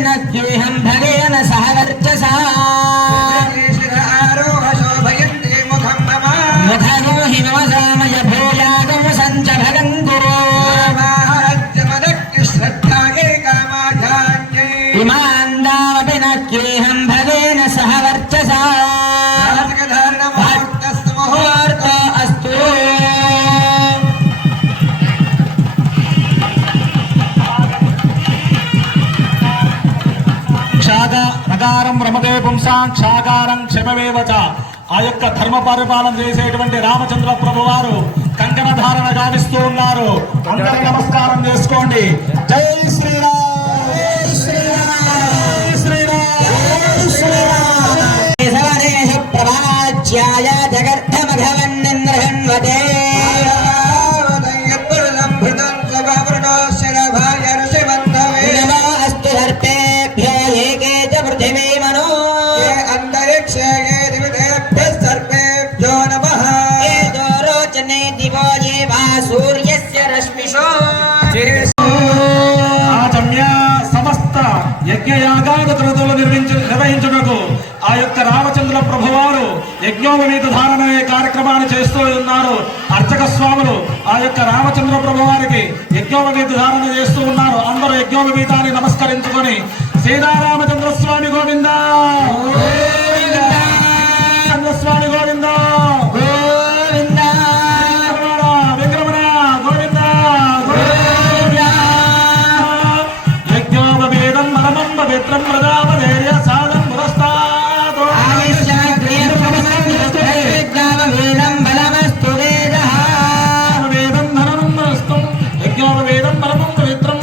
विनद्युहं भगेन सह वर्चसा मुखगो हि मम सामय भूयागं सञ्च भगं गुरो इमान् दामपि नद्युहं भगेन सह वर्चसा मुहूर्तो अस्तु నగారం రమదే పుంసాం క్షాకారం క్షమవేవచ. ఆ యొక్క ధర్మ పరిపాలన చేసేటువంటి రామచంద్ర ప్రభు వారు కంకణ ధారణ గావిస్తూ ఉన్నారు. అందరూ నమస్కారం చేసుకోండి. జై శ్రీరామ్, జై శ్రీరామ్, జై శ్రీరామ్. జగర్థమఘవన్నింద్రహన్వతే సమస్త యజ్ఞయాగాది క్రతువులు నిర్వహించుటకు ఆ యొక్క రామచంద్ర ప్రభువారు యజ్ఞోపవీత ధారణ అనే కార్యక్రమాన్ని చేస్తూ ఉన్నారు. అర్చక స్వాములు ఆ యొక్క రామచంద్ర ప్రభువారికి యజ్ఞోపవీత ధారణ చేస్తూ ఉన్నారు. అందరూ యజ్ఞోపవీతాన్ని నమస్కరించుకొని సీతారామచంద్ర స్వామి గోవింద, చంద్ర స్వామి గోవింద, పవిత్రం ప్రజాపదేయ సాధం పురస్తాదో వేదం బలమస్తు వేదం ధనమస్తు యజ్ఞోపవేదం పరమం పవిత్రం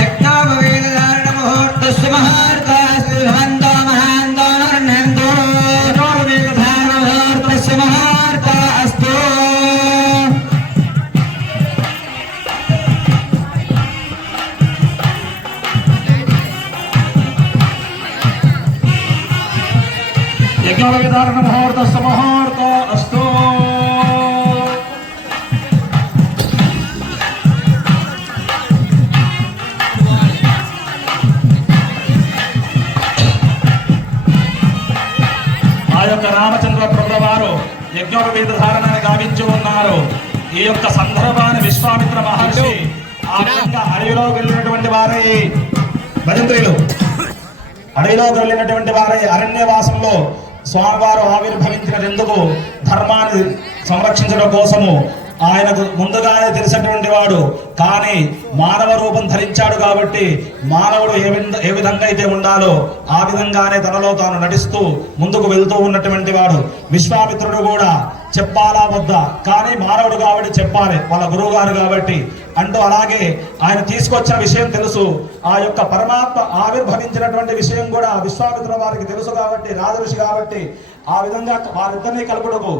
యజ్ఞోపవేద ధారణ ముహూర్తస్య మహార్తస్య భవంతో మహాంతో నర్నంతో యజ్ఞోపవేద ధారణ ముహూర్తస్య మహార్త అస్తు. యజ్ఞోపవేదారణ ముహూర్తస్య ముహూర్త అస్తు. ఆ యొక్క రామచంద్ర ప్రభు వారు యజ్ఞోపవేద ధారణని గావించి ఉన్నారు. ఈ యొక్క సందర్భాన్ని విశ్వామిత్ర మహర్షి ఆ విధంగా అడవిలో వెళ్ళినటువంటి వారే భజంత్రులు అడవిలోకి వెళ్ళినటువంటి వారే అరణ్యవాసంలో స్వామివారు ఆవిర్భవించినందుకు ధర్మాన్ని సంరక్షించడం కోసము ఆయనకు ముందుగానే తెలిసినటువంటి వాడు. కానీ మానవ రూపం ధరించాడు కాబట్టి మానవుడు ఏ విధంగా అయితే ఉండాలో ఆ విధంగానే తనలో తాను నటిస్తూ ముందుకు వెళ్తూ ఉన్నటువంటి వాడు. విశ్వామిత్రుడు కూడా చెప్పాలా వద్దా, కానీ మానవుడు కాబట్టి చెప్పాలి, వాళ్ళ గురువు గారు కాబట్టి అంటూ అలాగే ఆయన తీసుకొచ్చిన విషయం తెలుసు. ఆ యొక్క పరమాత్మ ఆవిర్భవించినటువంటి విషయం కూడా విశ్వామిత్రుల వారికి తెలుసు కాబట్టి, రాజఋషి కాబట్టి ఆ విధంగా వారిద్దరినీ కలుపుటకు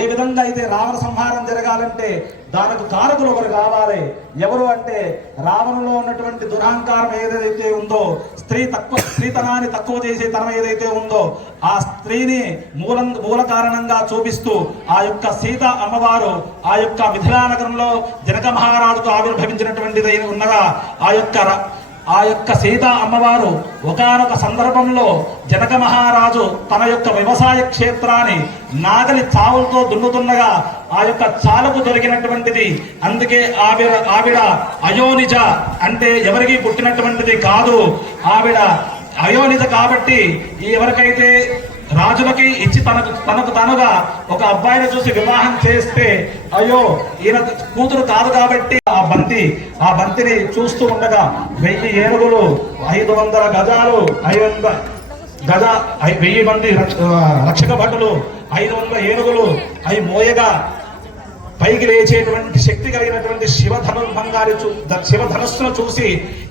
ఏ విధంగా అయితే రావణ సంహారం జరగాలంటే దానికి కారకులు ఒకరు కావాలి. ఎవరు అంటే రావణులో ఉన్నటువంటి దురహంకారం ఏదైతే ఉందో, స్త్రీతనాన్ని తక్కువ చేసే తనం ఏదైతే ఉందో ఆ స్త్రీని మూల కారణంగా చూపిస్తూ ఆ యొక్క సీత అమ్మవారు ఆ యొక్క మిథిలా నగరంలో జనక మహారాజుకు ఆవిర్భవించినటువంటిది ఉన్నగా ఆ యొక్క సీత అమ్మవారు ఒకానొక సందర్భంలో జనక మహారాజు తన యొక్క వ్యవసాయ క్షేత్రాన్ని నాగలి చావులతో దున్నుతుండగా ఆ యొక్క చాలకు దొరికినటువంటిది. అందుకే ఆవిడ అయోనిజ అంటే ఎవరికి పుట్టినటువంటిది కాదు. ఆవిడ అయోనిజ కాబట్టి ఎవరికైతే రాజులకి ఇచ్చి తనకు తనుగా ఒక అబ్బాయిని చూసి వివాహం చేస్తే అయ్యో ఈయన కూతురు కాదు కాబట్టి ఆ బంతిని చూస్తూ ఉండగా 1000 ఏనుగులు 500 గజాలు 1000 మంది రక్షక భటులు 500 ఏనుగులు అవి మోయగా పైకి లేచేటువంటి శక్తి కలిగినటువంటి శివధనస్సును చూసి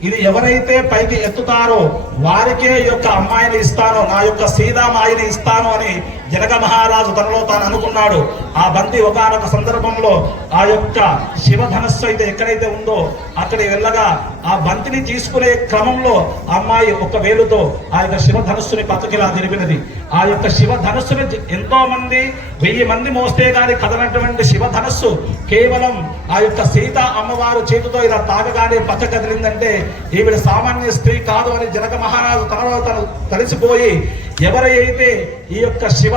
ఇది ఎవరైతే పైకి ఎత్తుతారో వారికే యొక్క అమ్మాయిని ఇస్తానో, నా యొక్క సీతామాయిని ఇస్తాను అని జనక మహారాజు తనలో తాను అనుకున్నాడు. ఆ బంతి ఒకనొక సందర్భంలో ఆ యొక్క శివధనస్సు అయితే ఎక్కడైతే ఉందో అక్కడికి వెళ్ళగా ఆ బంతిని తీసుకునే క్రమంలో అమ్మాయి ఒక వేలుతో ఆ యొక్క శివధనస్సుని పక్కకిలా జరిపినది. ఆ యొక్క శివ ధనస్సుని ఎంతో మంది 1000 మంది మోస్తే గాని కదనటువంటి శివ ధనస్సు కేవలం ఆ యొక్క సీత అమ్మవారు చేతితో ఇలా తాగగానే పచ్చ కదిలిందంటే ఈవిడ సామాన్య స్త్రీ కాదు అని జనక మహారాజు తనలో తను తలిసిపోయి ఎవరైతే ఈ యొక్క శివ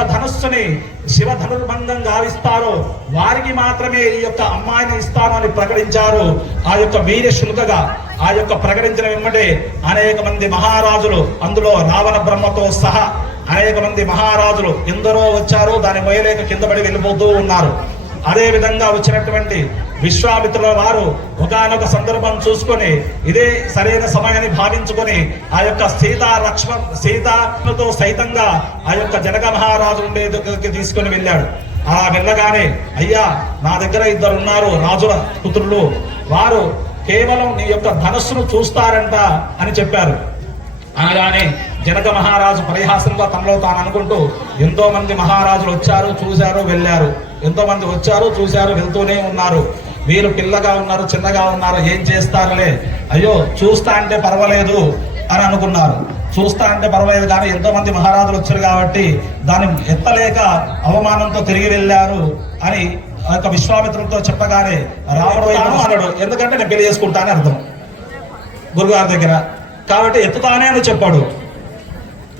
ధనుర్భంగం గావిస్తారో వారికి మాత్రమే ఈ యొక్క అమ్మాయిని ఇస్తాను అని ప్రకటించారు. ఆ యొక్క వీర శుల్కగా ఆ యొక్క ప్రకటించిన వెంబడే అనేక మంది మహారాజులు, అందులో రావణ బ్రహ్మతో సహా అనేక మంది మహారాజులు ఎందరో వచ్చారు. దాని మొయలేక కింద పడి వెళ్ళిపోతూ ఉన్నారు. అదే విధంగా వచ్చినటువంటి విశ్వామిత్రుల వారు ఒకానొక సందర్భం చూసుకొని ఇదే సరైన సమయాన్ని భావించుకొని ఆ యొక్క సీతతో సైతంగా ఆ యొక్క జనక మహారాజు ఉండే దగ్గరికి తీసుకొని వెళ్ళాడు. అలా వెళ్ళగానే అయ్యా నా దగ్గర 2 ఉన్నారు రాజుల పుత్రులు, వారు కేవలం నీ యొక్క ధనస్సును చూస్తారంట అని చెప్పారు. అనగానే జనక మహారాజు పరిహాసంగా తనలో తాను అనుకుంటూ ఎంతో మంది మహారాజులు వచ్చారు, చూశారు, వెళ్ళారు. ఎంతో మంది వచ్చారు, చూశారు, వెళ్తూనే ఉన్నారు. వీరు పిల్లగా ఉన్నారు, చిన్నగా ఉన్నారు, ఏం చేస్తారులే, అయ్యో చూస్తా అంటే పర్వాలేదు అని అనుకున్నారు. చూస్తా అంటే పర్వాలేదు కానీ ఎంతో మంది మహారాజులు వచ్చారు కాబట్టి దాన్ని ఎత్తలేక అవమానంతో తిరిగి వెళ్ళారు అని ఆ యొక్క విశ్వామిత్రులతో చెప్పగానే రాముడు అన్నాడు, ఎందుకంటే నేను పెళ్లి చేసుకుంటా అని అర్థం గురుగారి దగ్గర, కాబట్టి ఎత్తుతానే అని చెప్పాడు.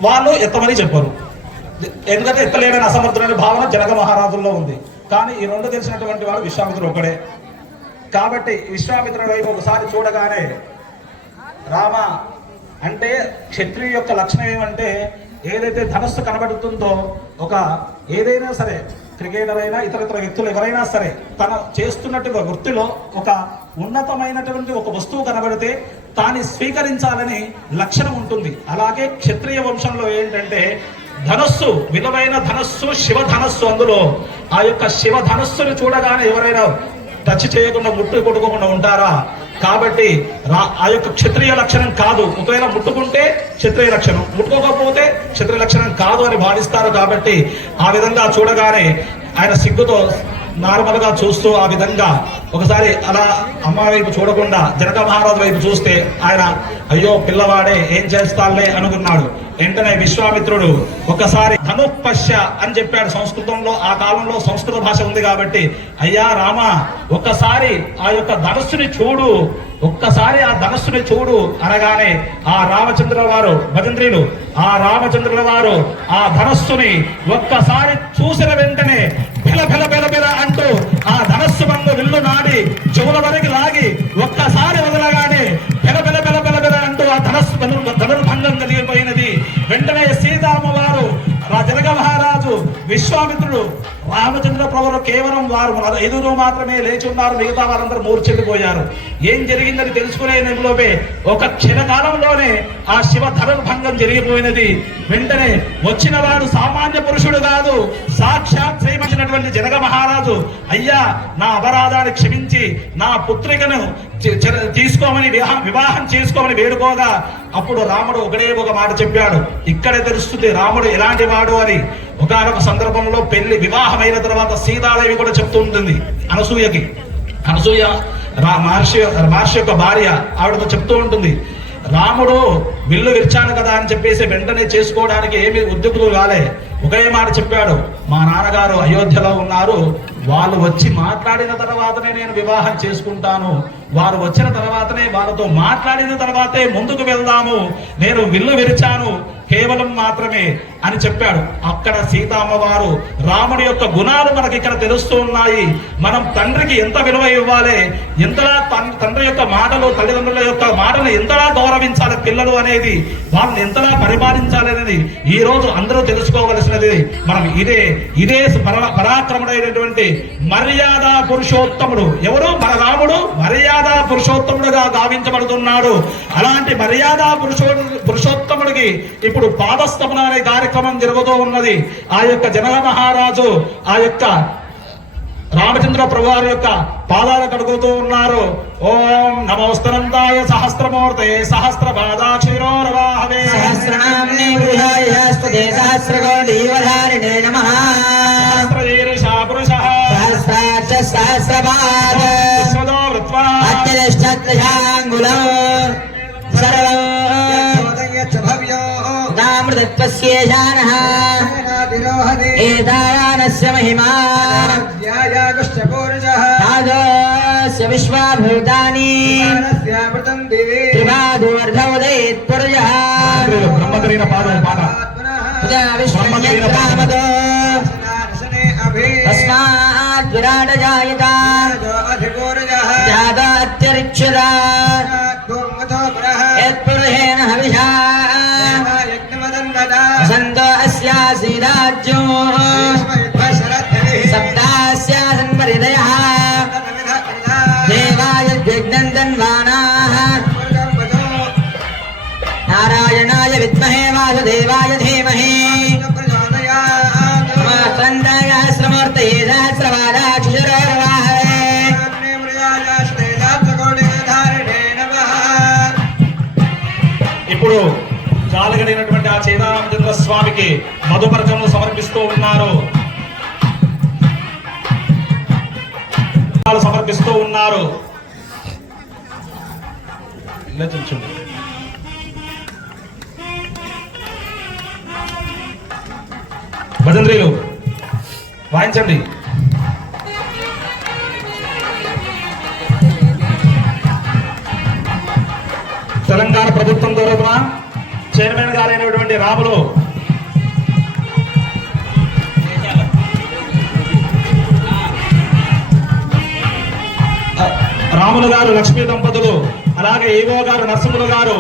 వాళ్ళు ఎత్తమని చెప్పారు. ఎందుకంటే ఎత్తలేడని అసమర్థుడైన భావన జనక మహారాజుల్లో ఉంది. కానీ ఈ 2 తెలిసినటువంటి వాడు విశ్వామిత్రుడు ఒకడే. కాబట్టి విశ్వామిత్రుడు వైపు ఒకసారి చూడగానే రామ అంటే క్షత్రియ యొక్క లక్షణం ఏమంటే ఏదైతే ధనస్సు కనబడుతుందో ఒక ఏదైనా సరే క్రికెటర్ అయినా ఇతర వ్యక్తులు ఎవరైనా సరే తన చేస్తున్నటువంటి వృత్తిలో ఒక ఉన్నతమైనటువంటి ఒక వస్తువు కనబడితే తాన్ని స్వీకరించాలని లక్షణం ఉంటుంది. అలాగే క్షత్రియ వంశంలో ఏంటంటే ధనస్సు, విలువైన ధనస్సు, శివ ధనస్సు, అందులో ఆ యొక్క శివ ధనస్సును చూడగానే ఎవరైనా టచ్ చేయకుండా ముట్టు కొట్టుకోకుండా ఉంటారా? కాబట్టి ఆ యొక్క క్షత్రియ లక్షణం కాదు. ఒకవేళ ముట్టుకుంటే క్షత్రియ లక్షణం, ముట్టుకోకపోతే క్షత్రియ లక్షణం కాదు అని భావిస్తారు. కాబట్టి ఆ విధంగా చూడగానే ఆయన సిగ్గుతో నార్మల్ గా చూస్తూ ఆ విధంగా ఒకసారి అలా అమ్మ వైపు చూడకుండా జనక మహారాజు వైపు చూస్తే ఆయన అయ్యో పిల్లవాడే ఏం చేస్తాలే అనుకున్నాడు. వెంటనే విశ్వామిత్రుడు ఒకసారి ధనుపశ్య అని చెప్పాడు సంస్కృతంలో. ఆ కాలంలో సంస్కృత భాష ఉంది కాబట్టి అయ్యా రామ ఒక్కసారి ఆ యొక్క ధనస్సుని చూడు, ఒక్కసారి ఆ ధనస్సుని చూడు అనగానే ఆ రామచంద్రుల వారు భజంత్రీలు ఆ రామచంద్రుల వారు ఆ ధనస్సుని ఒక్కసారి చూసిన వెంటనే పిల పిల పిల పిల అంటూ ఆ ధనస్సు బంధు విల్లు నాడి చెవుల వరకు లాగి ఒక్కసారి వదలగానే పిల పిల పిల పిల పిల అంటూ ఆ ధనుర్భంగం కలిగిపోయినది. వెంటనే సీతామ్మవారు జనక మహారాజు విశ్వామిత్రుడు రామచంద్ర ప్రభువు కేవలం వారు 5 మాత్రమే లేచి ఉన్నారు. మిగతా వారందరూ మూర్ఛిల్లిపోయారు. ఏం జరిగిందని తెలుసుకునే లోపే ఒక క్షణకాలంలోనే ఆ శివ ధనుర్భంగం జరిగిపోయినది. వెంటనే వచ్చిన వాడు సామాన్య పురుషుడు కాదు, సాక్షాత్ శ్రీమచ్చినటువంటి జనక మహారాజు అయ్యా నా అపరాధాన్ని క్షమించి నా పుత్రికను తీసుకోమని వివాహం చేసుకోమని వేడుకోగా అప్పుడు రాముడు ఒకటే ఒక మాట చెప్పాడు. ఇక్కడే తెలుస్తుంది రాముడు ఎలాంటి వాడు అని. ఒకనొక సందర్భంలో పెళ్లి వివాహమైన తర్వాత సీతాదేవి కూడా చెప్తూ ఉంటుంది అనసూయకి. అనసూయ మహర్షి యొక్క భార్య, ఆవిడతో చెప్తూ ఉంటుంది రాముడు విల్లు విరిచాను కదా అని చెప్పేసి వెంటనే చేసుకోవడానికి ఏమి ఉద్యుక్తులు కాలే. ఒకే మాట చెప్పాడు, మా నాన్నగారు అయోధ్యలో ఉన్నారు, వాళ్ళు వచ్చి మాట్లాడిన తర్వాతనే నేను వివాహం చేసుకుంటాను, వారు వచ్చిన తర్వాతనే వాళ్ళతో మాట్లాడిన తర్వాతే ముందుకు వెళ్దాము, నేను విల్లు విరిచాను కేవలం మాత్రమే అని చెప్పాడు. అక్కడ సీతామ్మవారు రాముడి యొక్క గుణాలు మనకి ఇక్కడ తెలుస్తూ ఉన్నాయి. మనం తండ్రికి ఎంత విలువ ఇవ్వాలి, ఎంతలా తండ్రి యొక్క మాటలు, తల్లిదండ్రుల యొక్క మాటలు ఎంతలా గౌరవించాలి పిల్లలు అనేది, వాళ్ళని ఎంతలా పరిపాలించాలి అనేది ఈ రోజు అందరూ తెలుసుకోవలసినది. మనం ఇదే పరాక్రముడైనటువంటి మర్యాద పురుషోత్తముడు ఎవరు? మన రాముడు మర్యాద పురుషోత్తముడుగా గావించబడుతున్నాడు. అలాంటి మర్యాద పురుషోత్తముడికి ఇప్పుడు పాదస్తమన అనే కార్యక్రమం జరుగుతూ ఉన్నది. ఆ యొక్క జనక మహారాజు ఆ యొక్క రామచంద్ర ప్రభు వారి యొక్క పాదాలు కడుగుతూ ఉన్నారు. ఓం నమోస్తనంతాయ సహస్రమూర్తే సహస్రపాదాక్షిరోరవాహవే సహస్రనామ్నే బృహాయస్తదే సహస్రకోటీవధారిణే నమః సహస్రశీర్ష పురుషః సహస్రాక్ష సహస్రపాద విశ్వదో వృత్వా అత్యనిష్టత్రయాంగులం సర్వం దామృతత్వస్యేషానః एतावानस्य महिमा ताजस्य विश्वभूतानि त्रिपादोर्धोदयेत्पुर्यः विश्वयत्रामतो तस्मात् विराट जायता जातात्यरिच्यता यत्पुरुषेण हविषा वसन्तो अस्यासीराज्यो सप्तास्यासन्वरिदयः देवाय विघ्नन्दन्वानाः नारायणाय विद्महे वासुदेवाय धीमहि सहस्रमूर्तये सहस्रपादाक्षरवाहवे ఇప్పుడు జాలగడినటువంటి ఆ సీతారామచంద్ర స్వామికి మధుపరకములు సమర్పిస్తూ ఉన్నారు. సమర్పిస్తూ ఉన్నారు. భజంత్రీలు వాయించండి. తెలంగాణ ప్రభుత్వం తరఫున చైర్మన్ గారైనటువంటి రాములు గారు, లక్ష్మీ దంపతులు, అలాగే ఈవో గారు, నరసింహులు గారు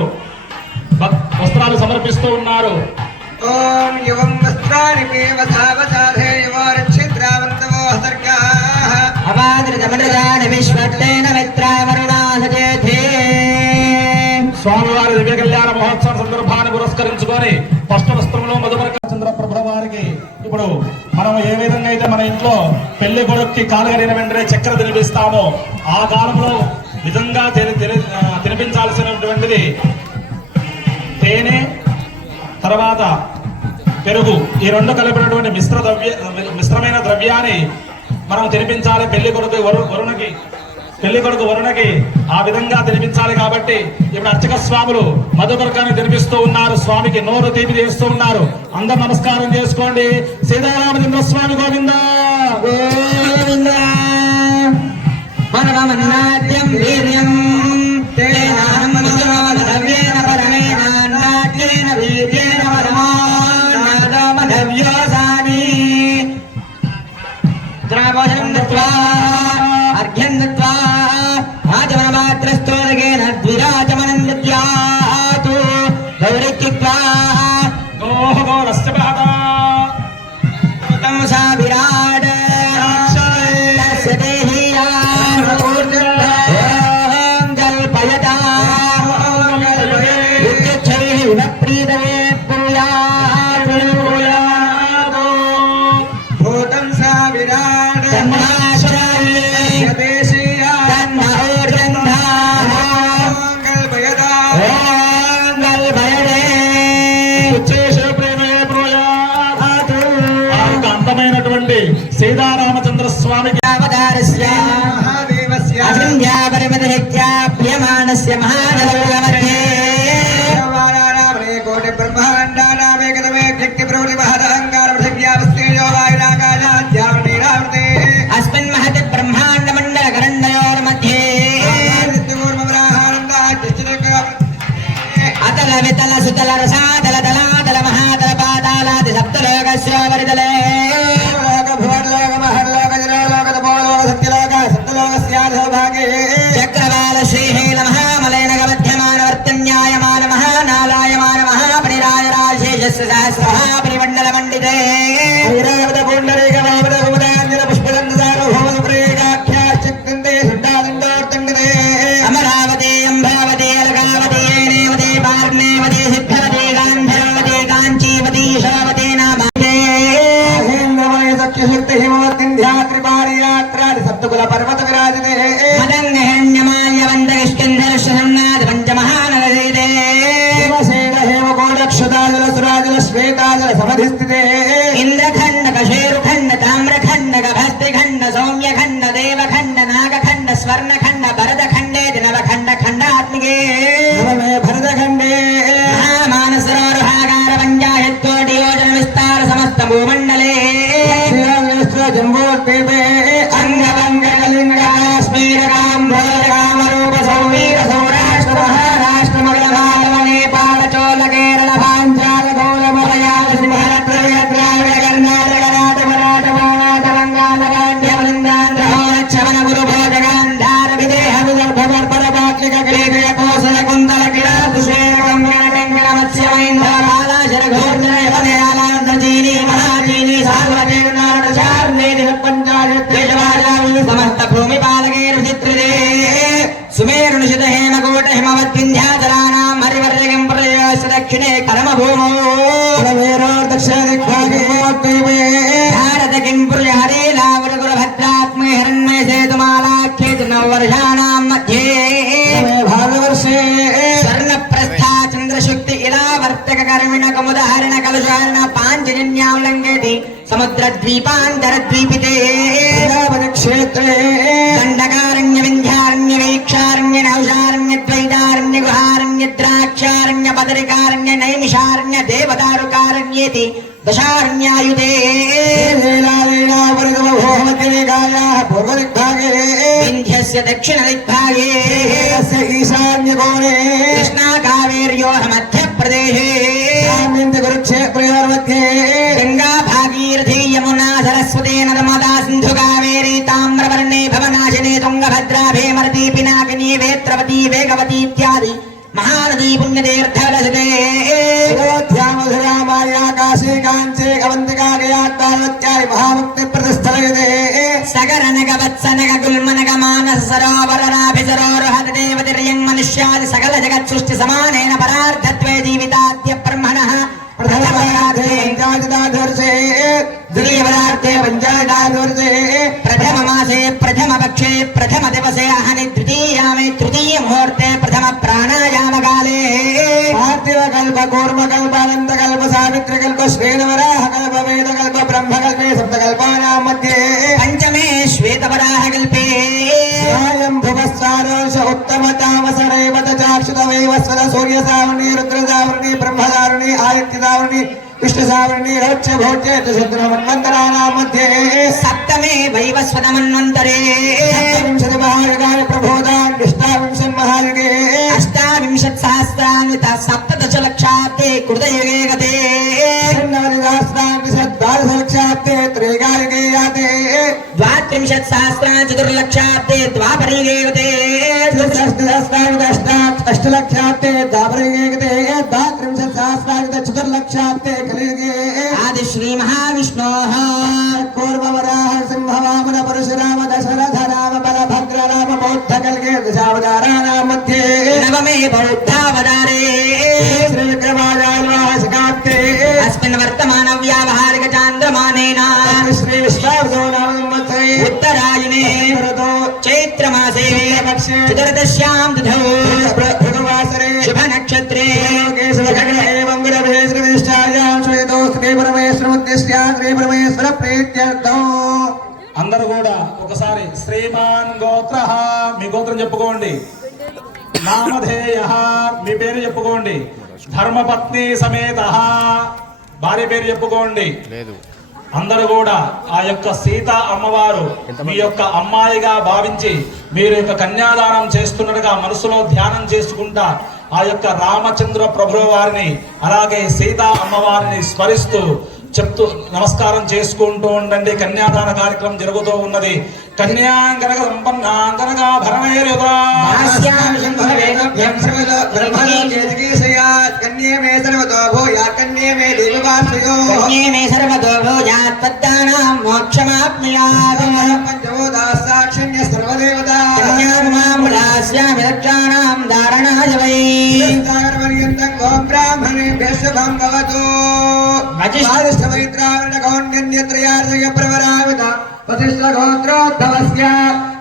వస్త్రాలు సమర్పిస్తూ ఉన్నారు. ఓం యువం వస్త్రాని పేవధావధాధే యువరక్షిద్రావంతవో హతర్గాః అవాదృతమృతాని విశ్వత్తేన మిత్రావరుణాసజేతే. స్వామివారి దివ్య కళ్యాణ మహోత్సవం సందర్భాన్ని పురస్కరించుకొని పష్ట వస్త్రంలో మధుపరక చంద్రప్రభుల వారికి ఇప్పుడు మనం ఏ విధంగా అయితే మన ఇంట్లో పెళ్లి కొడుక్కి కాలుగడిన వెంటనే చక్కెర తినిపిస్తామో ఆ కాలంలో నిజంగా తినిపించాల్సినటువంటిది తేనె తర్వాత పెరుగు, ఈ రెండు కలిపినటువంటి మిశ్రమైన ద్రవ్యాన్ని మనం తినిపించాలి పెళ్లి కొడుకు వరుణకి ఆ విధంగా తినిపించాలి. కాబట్టి ఇప్పుడు అర్చక స్వాములు మధుపరకాన్ని తినిపిస్తూ ఉన్నారు. స్వామికి నోరు తీపి చేస్తూ ఉన్నారు. అందరూ నమస్కారం చేసుకోండి. సీతారామచంద్ర స్వామి గోవింద గోవింద. పరమన్నాట్యం వీర్యం अर्घ्यं दत्वा आचमनमात्रस्तोरगेन द्विराचमनं दद्यातु गौरीक्त्वा गोः गौरस्य पादा तं सा विराट तस्य देहीया ओं जल्पयता विद्युच्छैः विप्रीतवे भूतं सा विराट అందమైనటువంటి సీతారామచంద్ర స్వామికి అవతారస్య మహాదేవస్య అసంధ్యాపరిమితనిత్యాప్యమానస్య మహానలౌలమధ్యే కోటి బ్రహ్మాండానామేకతమే వ్యక్తి ప్రవృతి మహదహంకార పృథివ్యావస్థేజో వాయురాకాశాద్యావనీరావృతే అస్మిన్ మహతి బ్రహ్మాండ మండల కరండయోర్मध्ये అతల వితల సుతల రసాతల తలాతల మహాతల పాతాలాది సప్తలోకస్యోపరితలే చక్రవాల శ్రీహైల మహామలైన మధ్యమానవర్తన్యాయ భూమండలే జంబోద్వీపే అంగవంగలింగకాశ్మీరకాంభోజకామరూప సౌవీర సౌరాష్ట్ర మహారాష్ట్ర మగళమాలవ నేపాళ చోళ కేరళ పాంచాల గౌళ మలయాళ సింహద్రవ్య ద్రావిడ కర్ణాటక రాట మరాఠ మరాఠ వంగాల గాంధ్య వృందాంధ్ర చవన గురు భోజగాంధార విదేహ విదర్భవర్పర పాట్లిక గ్రీకయ కోసల కుందల కిరాతు శ్రేయం గణటంగణ మత్స్యమైంద్ర బాలాశర ఘోర్జన యవదయాలాంధ్రజీని మహాజీని సార్వజీవ నారద చార్నేది పంచాయత్ దేశవాజావి సమస్త భూమి పాలకేరు చిత్రదే సుమేరు నిషిత హేమకోట హిమవద్వింధ్యాచలానాం హరివర్యగం ప్రదేశ దక్షిణే కర్మ భూమో భారత కింపురుష హరే లావరగుర భద్రాత్మే హిరణ్మయ సేతుమాలాఖ్యేత నవవర్షాణాం మధ్యే భారతవర్షే స్వర్ణ ప్రస్థా చంద్రశక్తి ఇలా వర్తక కర్మిణ కముదహరణ కలుషారణ పాంచజన్యాలంగేతి సముద్ర ద్వీపాంతర ద్వీపితే క్షేత్రే దండకారణ్య వింధ్యారణ్య వీక్షారణ్య నౌషారణ్య ద్వైతారణ్య గుహారణ్య ద్రాక్షారణ్య బదరికారణ్య నైమిషారణ్య దేవదారుకారణ్యేతి దశారణ్యాయుతే పూర్వదిగ్భాగే వింధ్యస్య దక్షిణ దిగ్భాగే ఈశాన్యకోణే కృష్ణా కావేర్యోహ మధ్యప్రదేశే కురుక్షేత్రయోర్मध्ये గంగా భాగీరథీ యమునా సరస్వతి నర్మదా సింధు కావేరీ తామ్రవర్ణే భవనాశిని తుంగభద్రా భీమరతీ పినాకినీ వేత్రవతీ వేగవతీ ఇత్యాది మహానదీ పుణ్యతీర్థలసతే అయోధ్యామధురామాయా కాశీ కాంచీ కవంతికా గయాత్తారత్యాది మహాముక్తి ప్రతిస్థలయతే సగరనగ వత్సనగ గుల్మనగ మానస సరోవరనాభి సరోరుహత దేవతిర్యం మనుష్యాది సకల జగత్ సృష్టి సమానేన పరార్థత్వే జీవితాద్య బ్రహ్మణః ద్వితీయ పదార్థే పంచాయతాధూర్తే ప్రథమ మాసే ప్రథమ పక్షే ప్రథమ దివసే అహని తృతీయామే తృతీయ ముహూర్తే ప్రథమ ప్రాణాయామ కాలే పార్థివ కల్ప కూర్మ కల్ప అనంత కల్ప సావిత్రి కల్ప శ్వేతవరాహ కల్ప వేద కల్ప బ్రహ్మ కల్పే సప్త కల్పానాం మధ్యే పంచమే శ్వేతవరాహ కల్పే స్వయం భువస్సారోష ఉత్తమ తామస రేవత చాక్షుత వైవస్వత సూర్య సావరణి రుద్ర సావరణి బ్రహ్మ సావరణి ఆదిత్య సావరణి విష్ణు సావరణి రోచ్య భోజ్య శత్రు మన్వంతరాణాం మధ్యే సప్తమే వైవస్వత మన్వంతరే సప్తవింశతి మహాయుగాని ప్రబోధాన్ అష్టావింశన్ మహాయుగే అష్టావింశత్ సహస్రాన్ని సప్తదశ లక్షాబ్దే కృతయుగే గతే సహస్రాంశద్వాదశలక్షాబ్దే త్రేగాయుగే యాతే ద్వాత్రింశత్ సహస్రాన్ని చతుర్లక్షాబ్దే ద్వాపరయుగే గతే అష్టలక్షాబ్దే ద్వాపరయుగే ద్వాత్రింశత్ సహస్రాయుధ చతుర్లక్షాబ్దే కలియుగే ఆది శ్రీ మహావిష్ణోః పూర్వవరాహ సింహవామన పరశురామ దశరథ రామ బలభద్ర రామ బౌద్ధ కల్గే దశావతారాణాం మధ్యే నవమే బౌద్ధావతారే శ్రీ విక్రమాజాల్వాహశకాబ్దే అస్మిన్ వర్తమాన వ్యావహారిక చాంద్రమానేన శ్రీ విశ్వావసో నామ సంవత్సరే ఉత్తరాయణే ఋతో చైత్రమాసే పక్షే చతుర్దశ్యాం తిథౌ భృగువాసరే శుభ నక్షత్రే ఏవం విరభే శ్రీనిష్టాయాం శ్వేతో శ్రీ పరమేశ్వరముద్దిశ్య శ్రీ పరమేశ్వర ప్రీత్యర్థం అందరూ కూడా ఒకసారి శ్రీమాన్ గోత్ర మీ గోత్రం చెప్పుకోండి, నామధేయ మీ పేరు చెప్పుకోండి, ధర్మపత్ని సమేత భార్య పేరు చెప్పుకోండి. అందరూ కూడా ఆ యొక్క సీత అమ్మవారు మీ యొక్క అమ్మాయిగా భావించి మీరు యొక్క కన్యాదానం చేస్తున్నట్టుగా మనసులో ధ్యానం చేసుకుంటా ఆ యొక్క రామచంద్ర ప్రభుల వారిని అలాగే సీతా అమ్మవారిని స్మరిస్తూ చెప్తూ నమస్కారం చేసుకుంటూ ఉండండి. కన్యాదాన కార్యక్రమం జరుగుతూ ఉన్నది. కన్యాంగనక సంపన్నాంగనగా భరణైరుదా కన్యే మే సర్వతో భూయాత్ కన్యే మే దేవవాసయో కన్యే మే సర్వతో భూయాత్ తత్తానాం మోక్షమాప్నుయాత్ పంచమోదాసాక్షిణ్య సర్వదేవతా కన్యామామ్లాస్యామి రక్షాణాం ధారణాయ వై పర్యంతం గో బ్రాహ్మణేభ్యః శుభం భవతు మైత్రావరణకౌన్యన్యత్రయార్జయ ప్రవరావిత వశిష్ఠ గోత్రోద్భవస్య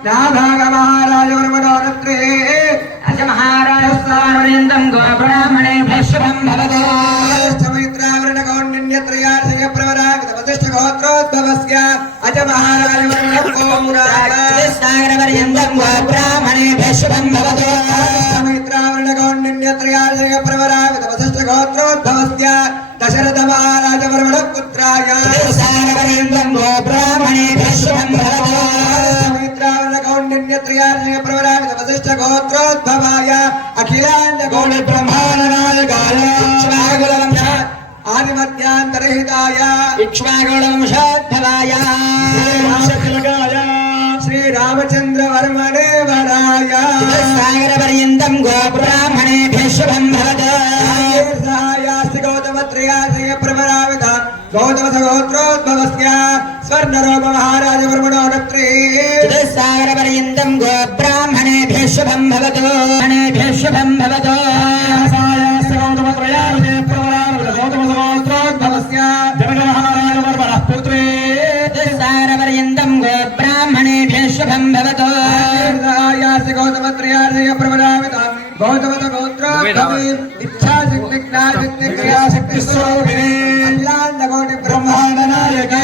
నాభాగ మహారాజ వర్మణోరత్రే అజ మహారాజస్వామర్యంతం గో బ్రాహ్మణేభ్యః శుభం భవతు మైత్రావరణకౌన్యన్యత్రయార్జయ ప్రవరావిత వశిష్ఠ గోత్రోద్భవస్య అజ మహారాజ సాగరపర్యంతం గో బ్రాహ్మణేభ్యః శుభం భవతు మైత్రావరణకౌన్యన్యత్రయార్జయ ప్రవరావిత వశిష్ఠ గోత్రోద్భవస్య దశరథ మహారాజ వర్మణ పుత్రాయ వంశోద్భవాయ వంశతిలకాయ శ్రీరామచంద్ర వర్మణే వరాయ సాగరపర్యంతం గోబ్రాహ్మణేభ్యः శుభం భవతు సాయాస్తి గౌతమత్రయాశ్రయ ప్రవరావిత గౌతమ సగోత్రోద్భవస్య స్వర్ణరోగ మహారాజ వర్మణో నత్రే సాగరపర్యంతం గోబ్రాహ్మణేభ్యः శుభం భవతు మణేభ్యः శుభం భవతు సాయాస్తి గౌతమత్రయాశ్రయ ప్రవరావిత గౌతమ సగోత్రోద్భవస్య జనక మహారాజ వర్మణః పుత్రే సాగరపర్యంతం గోబ్రాహ్మణేభ్యः శుభం భవతు సాయాస్తి గౌతమత్రయాశ్రయ ప్రవరావిత గౌతమ సగోత్రోద్భవే ఇచ్ఛాశక్తి జ్ఞానశక్తి క్రియాశక్తి స్వరూపిణి అఖిలాండకోటి బ్రహ్మాండ నాయక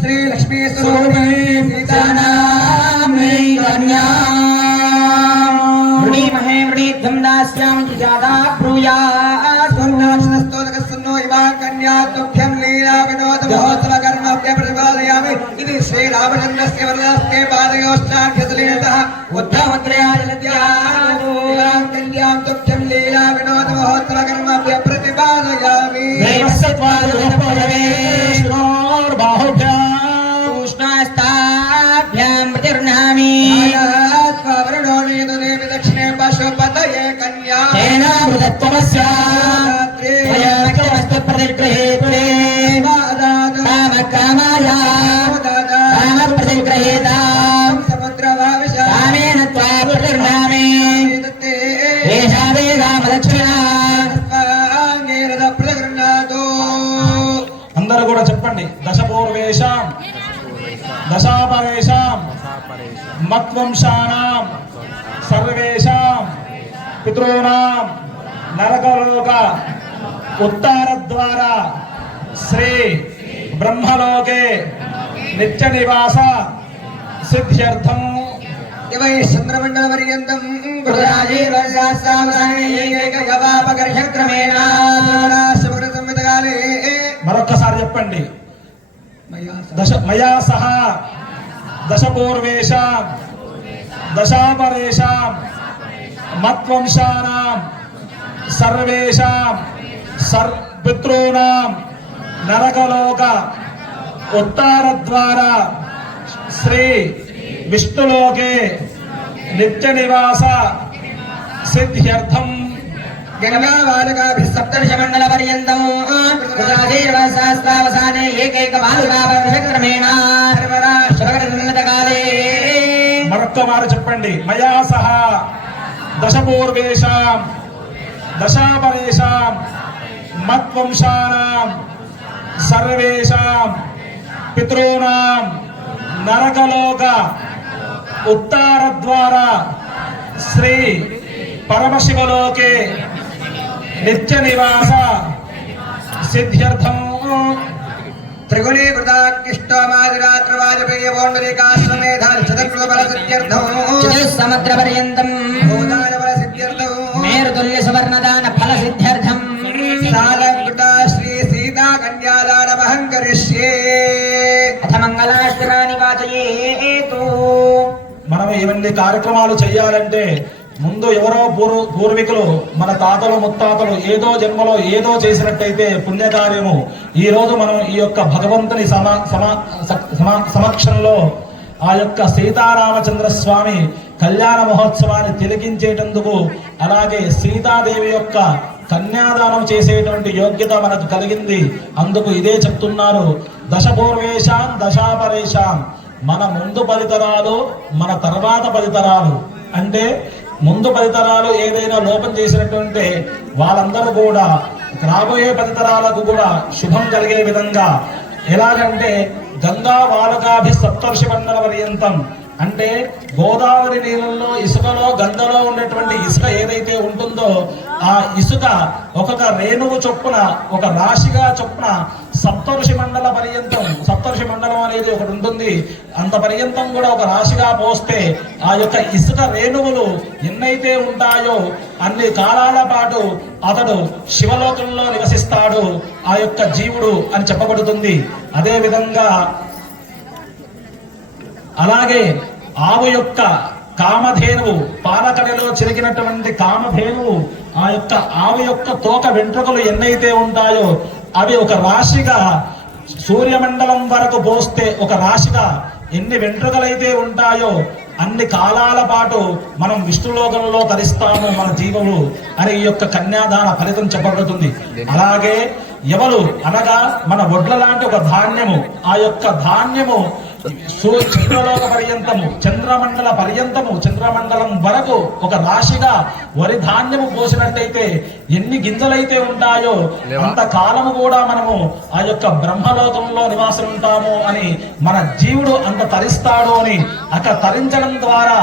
శ్రీ లక్ష్మీ స్వరూపిణి సీతానామై కన్యా వృణీమహే వృణీధ్వం దాస్యాం జాదా బ్రూయాత్ స్వర్ణాక్షరస్తోదకస్సున్నో ఇవా కన్యా తుభ్యం లీలా వినోద మహోత్సవ కర్మభ్య ప్రతిపాదయామి ఇది శ్రీరామచంద్రస్య వరదస్తే పాదయోష్టాభ్యసలీలతః ఉద్ధవత్రయాజలద్యాదో కన్యాం తుభ్యం లీలా వినోద మహోత్సవ కర్మభ్య ప్రతిపాదయామి ఉష్ణాస్తాభ్యాం ప్రతిర్నామి ఆయాత్వరుణో నీదు దేవి దక్షిణే పశుపతయే కన్యా తేనామృతత్వమస్య వయమక్రమస్తు ప్రతిగృహేత్రే కామకామాయ కామప్రతిగృహేతాం కామేన త్వా ప్రతిర్నామే ఏషా వేదామదక్షిణా అందరూ కూడా చెప్పండి దశపూర్వేషాం దశాపరేషాం మత్వంశానాం సర్వేషాం పితॄణాం నరకలోక ఉత్తరద్వార శ్రీ బ్రహ్మలోకే నిత్య నివాస సిద్ధ్యర్థం ఇవై చంద్రమండల పర్యంతం గవాపకర్షక్రమేణ సంహితకాలే మరొక్కసారి చెప్పండి మయా సహ దశపూర్వేషాం దశాపరేషాం మత్వంశానాం సర్వేషాం పితॄణాం నరకలోక ఉత్తరద్వార శ్రీ విష్ణులోకే నిత్య నివాస సిద్ధ్యర్థం గంగాబాలకాభి సప్తదశమండల పర్యంతం సహస్రావసానే ఏకైక బాలుకాపక్రమేణ కాలే మరొక్క మాట చెప్పండి మయా సహ దశపూర్వేషాం దశాపరేషాం మత్వంశానాం సర్వేషాం పితॄణాం నరకలోక ఉత్తరద్వార శ్రీ పరమశివలోకే నిత్య నివాస సిద్ధ్యర్థం త్రిగుణీకృతాగ్నిష్టమాదిరాత్రవాజపేయ పౌండరీకాశ్వమేధాన్ చతుర్బల సిద్ధ్యర్థం సముద్ర పర్యంతం భూదానబల సిద్ధ్యర్థం మేరుతుల్య సువర్ణదాన ఫల సిద్ధ్యర్థం సాలంకృత శ్రీ సీతా కన్యాదానమహం కరిష్యే అథ మంగళాశ్వరాన్ని వాచయేతు. మనం ఇవన్నీ కార్యక్రమాలు చేయాలంటే ముందు ఎవరో పూర్వీకులు మన తాతలు ముత్తాతలు ఏదో జన్మలో ఏదో చేసినట్టయితే పుణ్యకార్యము ఈ రోజు మనం ఈ యొక్క భగవంతుని సమక్షంలో ఆ యొక్క సీతారామచంద్ర స్వామి కళ్యాణ మహోత్సవాన్ని తిలకించేటందుకు అలాగే సీతాదేవి యొక్క కన్యాదానం చేసేటువంటి యోగ్యత మనకు కలిగింది. అందుకు ఇదే చెప్తున్నారు, దశపూర్వేషాం దశాపరేషాం. మన ముందు 10 తరాలు, మన తర్వాత 10 తరాలు. అంటే ముందు 10 తరాలు ఏదైనా లోపం చేసినట్టుంటే వాళ్ళందరూ కూడా రాబోయే 10 తరాలకు కూడా శుభం కలిగే విధంగా ఎలాగంటే గంగా బాలకాభి సప్తర్షి మండల పర్యంతం. అంటే గోదావరి నీళ్ళల్లో ఇసుకలో గంగలో ఉండేటువంటి ఇసుక ఏదైతే ఉంటుందో ఆ ఇసుక ఒక్కొక్క రేణువు చొప్పున ఒక రాశిగా చొప్పున సప్తర్షి మండల పర్యంతం, సప్తర్షి మండలం అనేది ఒకటి ఉంటుంది, అంత పర్యంతం కూడా ఒక రాశిగా పోస్తే ఆ యొక్క ఇసుక రేణువులు ఎన్నైతే ఉంటాయో అన్ని కాలాల పాటు అతడు శివలోకంలో నివసిస్తాడు ఆ యొక్క జీవుడు అని చెప్పబడుతుంది. అదే విధంగా అలాగే ఆవు యొక్క కామధేనువు, పాలకడలో చిరిగినటువంటి కామధేనువు, ఆ యొక్క ఆవు యొక్క తోక వెంట్రుకలు ఎన్నైతే ఉంటాయో అవి ఒక రాశిగా సూర్యమండలం వరకు పోస్తే ఒక రాశిగా ఎన్ని వెంట్రుకలైతే ఉంటాయో అన్ని కాలాల పాటు మనం విష్ణులోకంలో తరిస్తాము మన జీవములు అని ఈ యొక్క కన్యాదాన ఫలితం చెప్పబడుతుంది. అలాగే ఎవరు అనగా మన వడ్ల లాంటి ఒక ధాన్యము, ఆ యొక్క ధాన్యము చంద్రలోక పర్యంతము, చంద్రమండల పర్యంతము, చంద్రమండలం వరకు ఒక రాశిగా వరి ధాన్యము పోసినట్టయితే ఎన్ని గింజలైతే ఉంటాయో అంత కాలము కూడా మనము ఆ యొక్క బ్రహ్మలోకంలో నివాసం ఉంటాము అని మన జీవుడు అంత తరిస్తాడు అని అక్కడ తరించడం ద్వారా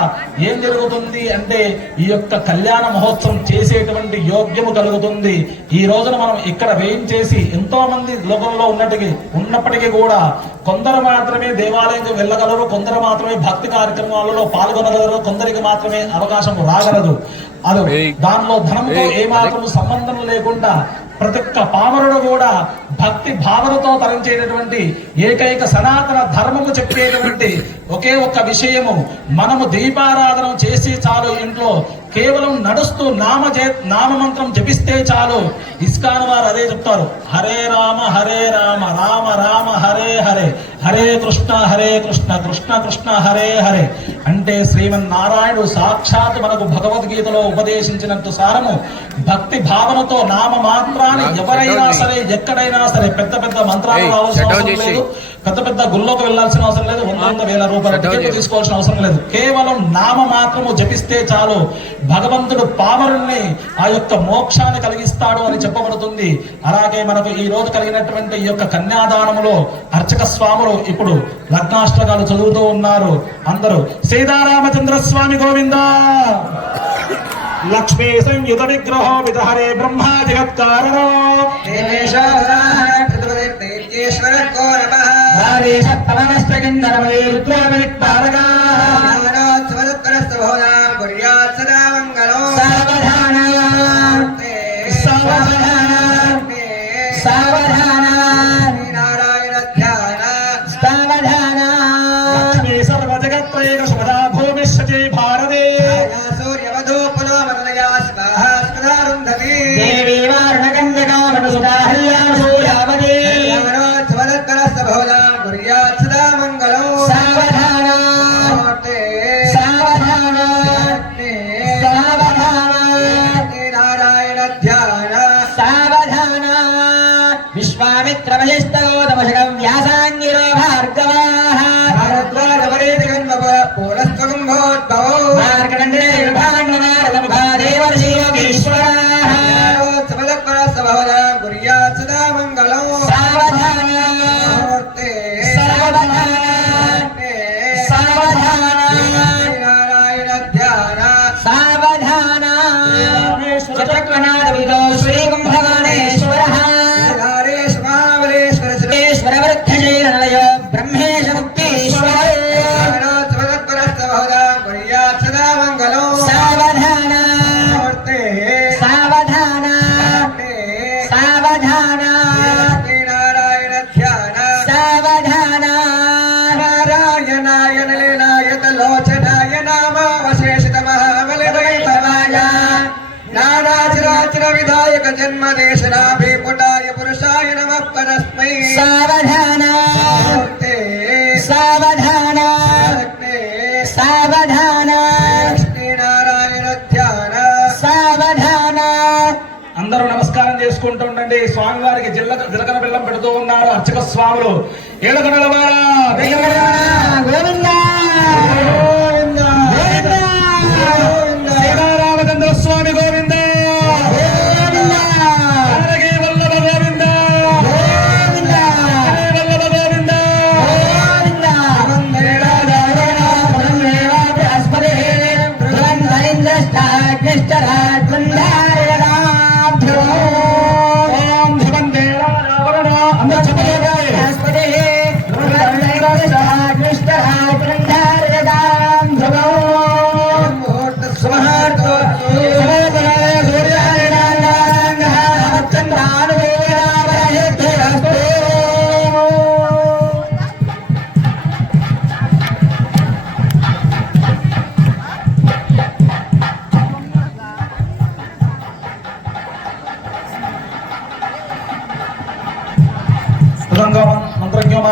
ఏం జరుగుతుంది అంటే ఈ యొక్క కళ్యాణ మహోత్సవం చేసేటువంటి యోగ్యము కలుగుతుంది. ఈ రోజున మనం ఇక్కడ వేయించేసి ఎంతో మంది లోకంలో ఉన్నప్పటికీ కూడా కొందరు మాత్రమే దేవాలయంకి వెళ్ళగలరు, కొందరు మాత్రమే భక్తి కార్యక్రమాలలో పాల్గొనగలరు, కొందరికి మాత్రమే అవకాశం రాగలదు. అది దానిలో ధనంతో ఏమాత్రం సంబంధం లేకుండా ప్రతి ఒక్క పామరుడు కూడా భక్తి భావనతో తరించేటటువంటి ఏకైక సనాతన ధర్మము చెప్పేటువంటి ఒకే ఒక్క విషయము, మనము దీపారాధన చేసి చాలు, ఇంట్లో కేవలం నడుస్తూ నామమంత్రం జపిస్తే చాలు. ఇస్కాన్ వారు అదే చెప్తారు, హరే రామ రామ రామ హరే హరే, హరే కృష్ణ కృష్ణ కృష్ణ హరే హరే. అంటే శ్రీమన్నారాయణుడు సాక్షాత్ మనకు భగవద్గీతలో ఉపదేశించినట్టు సారము భక్తి భావనతో నామ మాత్రాన్ని ఎవరైనా సరే ఎక్కడైనా సరే పెద్ద పెద్ద మంత్రాలు రావాల్సిన అవసరం లేదు, పెద్ద పెద్ద గుళ్ళోకి వెళ్లాల్సిన అవసరం లేదు, 100,000 రూపాయల టికెట్ తీసుకోవాల్సిన అవసరం లేదు. కేవలం నామ మాత్రము జపిస్తే చాలు భగవంతుడు పామరుణ్ణి ఆ యొక్క మోక్షాన్ని కలిగిస్తాడు అని చెప్పబడుతుంది. అలాగే మనకు ఈ రోజు కలిగినటువంటి ఈ యొక్క కన్యాదానములో అర్చక స్వాములు ఇప్పుడు లగ్నాష్టకాలు చదువుతూ ఉన్నారు. అందరూ సీతారామచంద్ర స్వామి గోవిందా, లక్ష్మీ సంయుత విగ్రహో విదహరే బ్రహ్మా జగత్కారణో విశ్వామిత్రమహిష్టగౌతమశకం వ్యాసాంగిరో భార్గవాః పూలస్త్వగం భోద్భవో మార్కండేయ దేవర్షియోగీశ్వరాః గుర్యాత్ సదా మంగళం. సావధాన నారాయణ ధ్యాన సావధాన చక్రనాథవిదో శ్రీ కుంభవాణేశ్వరః వృద్ధశైలనలయో బ్రహ్మేశ ముక్తీశ్వర సావధాన సావధాన సావధాన నారాయణ ధ్యాన సావధాన నారాయణాయ నలినాయత లోచనాయ నామావశేషిత మహాబలివైభవాయ నానాచరాచర విధాయక జన్మదేశనాభిపుటాయ పురుషాయ నమః పరస్మై. సావధాన సావధాన సావధాన లక్ష్మీనారాయణ ధ్యాన సావధాన. అందరూ నమస్కారం చేసుకుంటూ ఉండండి. స్వామివారికి జిలకన బెల్లం పెడుతూ ఉన్నారు అర్చక స్వాములు. ఏడుకొండల వాడ గోవిందా సీతారామచంద్ర స్వామి గోవింద, Mr.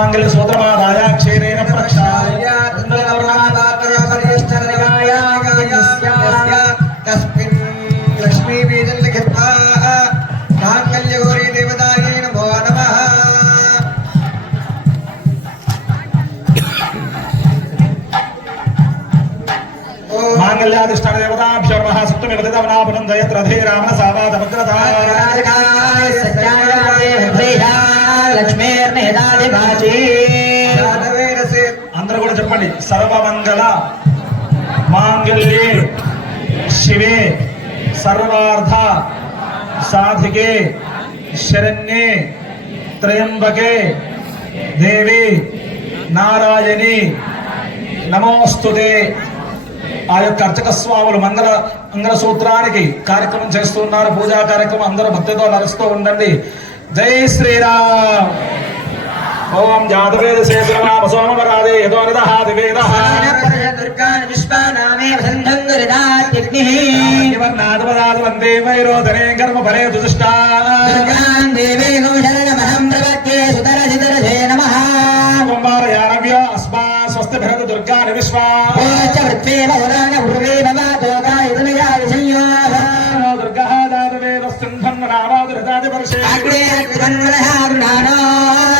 సర్వమాంగళ్య సూత్రమాదాయాక్షేరేణ ప్రక్షాళయ तस्मिन् लक्ष्मी बीजं लिखित्वा माङ्गल्यगौरी देवतायै नमो नमः। मांगल्याधिष्ठान देवताभ्यो नमः। सप्तमी वदितवनापुरं जयत्र धीरामन सावादभद्रता लक्ष्मीर्निहिताधिभाजी అందరూ కూడా చెప్పండి సర్వమంగళ మాంగళ్యే शिवे सर्वार्थ साधिके शरण्ये त्र्यंबके देवी नारायणी नमोस्तुते। ఆ యొక్క అర్చక స్వాములు మంగళ సూత్రానికి కార్యక్రమం చేస్తున్నారు. పూజా కార్యక్రమం అందరూ భక్తితో నడుస్తూ ఉండండి. జై శ్రీరామ్. ఓం జాతవేద శేషరామ సోమవరాదే యదో నిదః దివేదః దుర్గాన్ విశ్వానామే వసంతం గరిదాత్యగ్నిః వర్ణాదవదాద వందే వైరోధనే కర్మ ఫలే దుష్టా దుర్గాన్ దేవేనో శరణమహం ప్రపద్యే సుతరసితరసే నమః. కుంభారయానవ్యో అస్మా స్వస్తి భరత దుర్గాని విశ్వా ఓచ వృత్వే మౌరాణ పూర్వే భవాతోకా ఇదమయా విసంయోః దుర్గః దాతవేద సింధం నామాదురదాది వర్షే అగ్రే అగ్రవన్నహారుణానో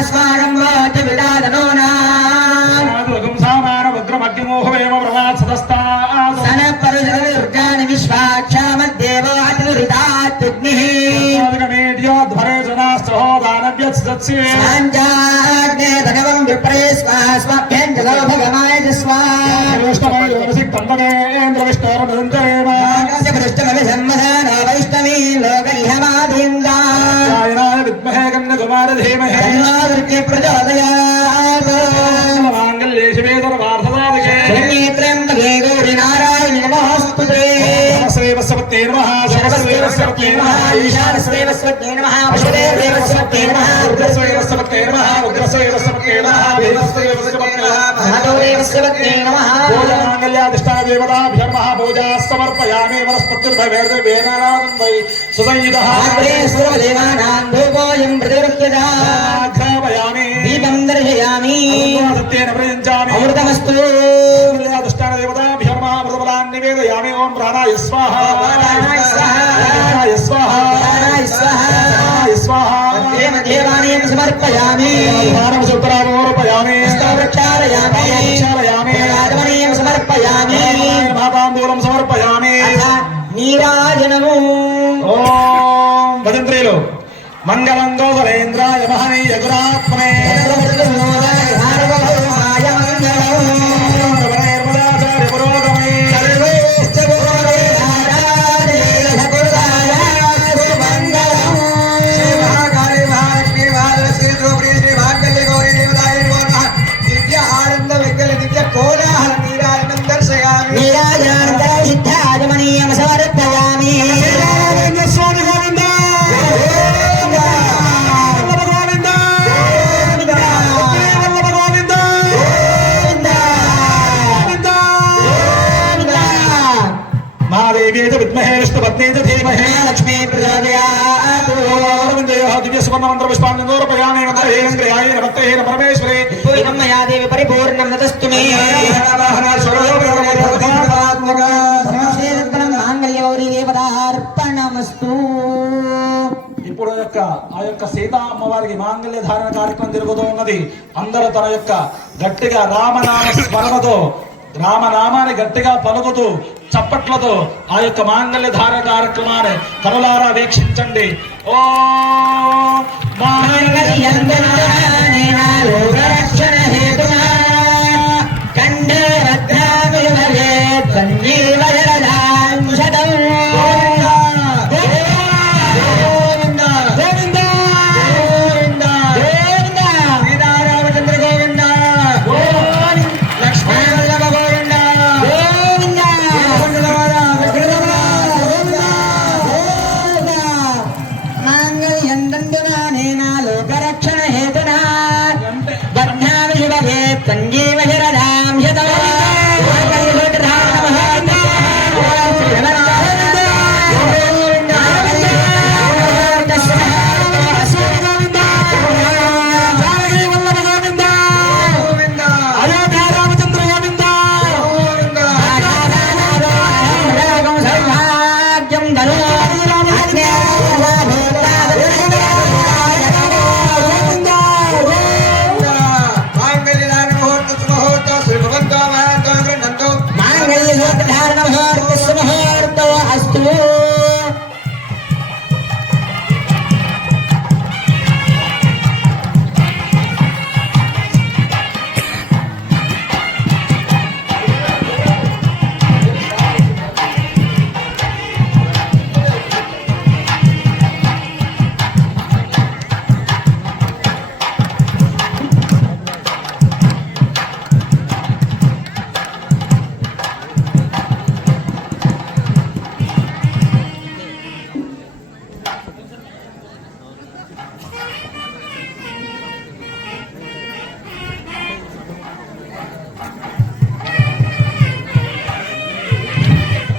స్వారం వాచ విదాదనో నాం దుర్గం సామాన వగ్రమగ్నిమోహవేమ ప్రవాత్సదస్తా సన పరుజన దుర్గాని విశ్వాక్షామద్దేవో అతిరిదాత్యగ్నిః మేడ్యోధ్వరే జనాస్తహోదానవ్యత్సత్సే సాంజాగ్నే భగవం విప్రే స్వాహ స్వాభ్యం జలో భగవాయ వైష్ణవీ లోకైహమాదీందా విద్మహే కన్యకుమార ధీమహే ప్రచోదయాత్ మాంగళ్యే శివే సర్వార్థసాధికే త్ర్యంబకే గౌరీ నారాయణి నమోస్తుతే శ్రీవత్సవత్యై నమః సర్వదేవస్వత్యై నమః ఈశానస్వత్యై నమః వసుదేవస్వత్యై నమః రుద్రస్వత్యై నమః ఉగ్రస్వత్యై నమః దేవస్వత్యై నమః మహాదేవస్వత్యై నమః పూజమాంగళ్యాధిష్టాన దేవతాభ్యో నమః పూజా సమర్పయామి వనస్పతిర్భవేర్వేనానాదందై సుదయుధః అగ్రే సర్వదేవానాం ధూపోయం ప్రతిగృహ్యతా ఆఘ్రాపయామి దీపం దర్శయామి సత్యేన ప్రయుంచామి అమృతమస్తు అధిష్టాన దేవతాభ్యో నమః అమృతఫలాన్ని నివేదయామి. ఓం ప్రాణాయ స్వాహా ప్రాణాయ స్వాహా ప్రాణాయ స్వాహా ప్రాణాయ స్వాహా ప్రాణాయ స్వాహా దేవానీయం సమర్పయామి సూత్రామోర్పయామి ప్రక్షాళయామి రాజమనీయం సమర్పయామి మహాతాంబూలం సమర్పయామి. నీరాజనము ఓం భజంత్రీలు మంగళం గోదరేంద్రాయ మహనీయ గురాత్మనే నీరాజనీయం సమర్పయామి స్వామి గోవింద గోవింద గోవింద महादेवी च विद्महे विष्णुपत्नी च धीमहि लक्ष्मी प्रचोदयात् दिव्य सुवर्णमंत्र पुष्पांजलिर्पयामि नमः क्रियाय नमः परमेश्वरे पूर्णं मया देवी परिपूर्णं नतस्तु मे मांगल्यगौरी देवतार्पणमस्तु. ఇప్పుడు ఆ యొక్క సీతా అమ్మవారికి మాంగళ్య ధారణ కార్యక్రమం జరుగుతూ ఉన్నది. అందరూ తన యొక్క గట్టిగా రామనామ స్మరణతో రామనామాన్ని గట్టిగా పలుకుతూ చప్పట్లతో ఆ యొక్క మాంగళ్య ధారణ కార్యక్రమాన్ని కనులారా వీక్షించండి. ఓ సంజీవ శరదాం శతం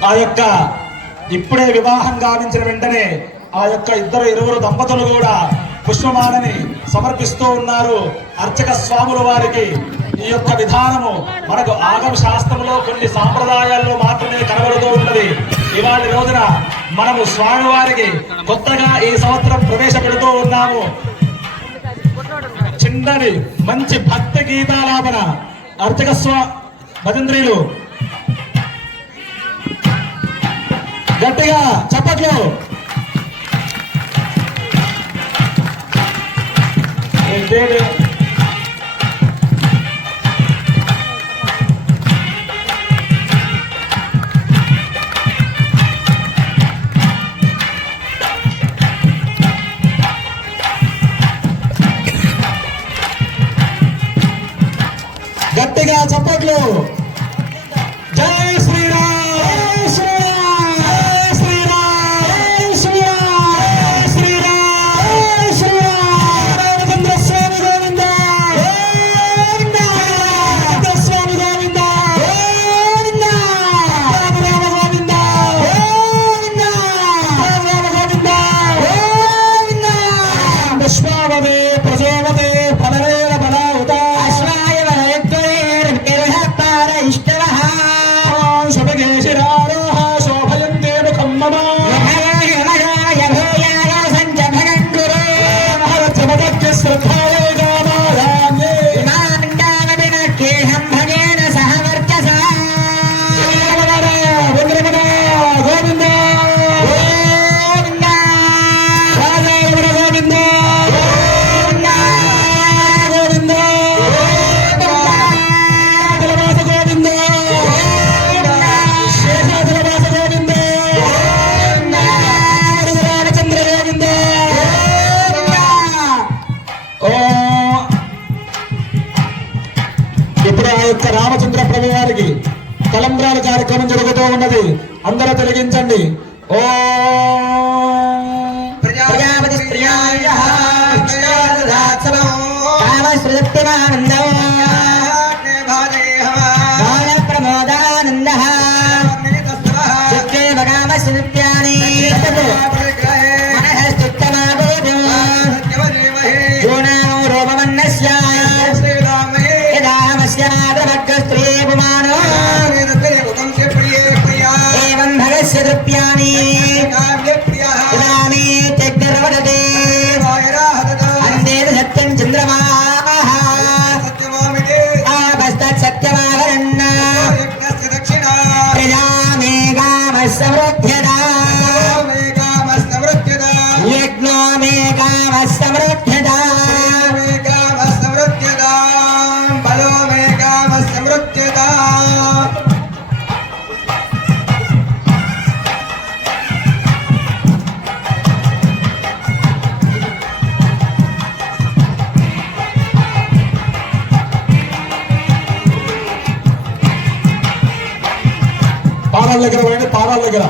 ఆ యొక్క ఇప్పుడే వివాహం గావించిన వెంటనే ఆ యొక్క ఇరువురు దంపతులు కూడా పుష్పమాలని సమర్పిస్తూ ఉన్నారు అర్చక స్వాముల వారికి. ఈ యొక్క విధానము మనకు ఆగమ శాస్త్రంలో కొన్ని సాంప్రదాయాల్లో మాత్రమే కనబడుతూ ఉన్నది. ఇవాళ రోజున మనము స్వామివారికి కొత్తగా ఈ సంవత్సరం ప్రవేశపెడుతూ ఉన్నాము. చిన్నది మంచి భక్తి గీతాలాపన అర్చక భజంత్రీలు గట్టిగా చప్పట్లు. గట్టిగా చప్పట్లు. జై శ్రీరామ్, జై శ్రీరామ్, జై శ్రీరామ్, జై శ్రీరామ్, జై శ్రీరామ్, జై శ్రీరామ్. రామచంద్ర స్వామి గోవింద, గోవింద. రామచంద్ర స్వామి గోవింద, గోవింద. రామ రామ గోవింద, గోవింద. రామ రామ గోవింద, గోవింద. పుష్పావదే ప్రజోవదే ఫలవేల బలావుత అశ్వాయ ఇప్పుడు ఆ యొక్క రామచంద్ర ప్రభు వారికి తలంబ్రాల కార్యక్రమం జరుగుతూ ఉన్నది. అందరూ తొలగించండి. ఓ ప్రజాపతి ప్రమోదానంద సత్యం చంద్రమా సత్యమావరణ సమృద్ధ్యదా యజ్ఞో మే కామ సమృద్ధ్యదా బలో మే కామ సమృద్ధ్యదా. పాదాల దగ్గర పోయండి, పాదాల దగ్గర.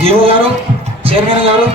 జీవో గారు, చైర్మన్ గారు,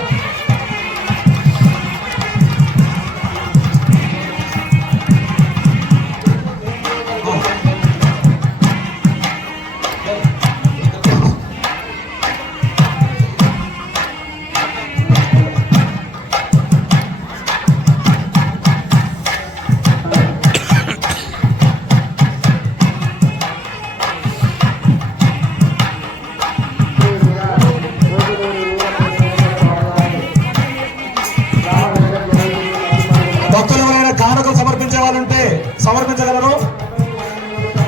భక్తులు ఎవరైనా కానుకలు సమర్పించే వాళ్ళుంటే సమర్పించగలరు.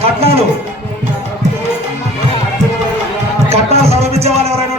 కట్నాలు సమర్పించే వాళ్ళు ఎవరైనా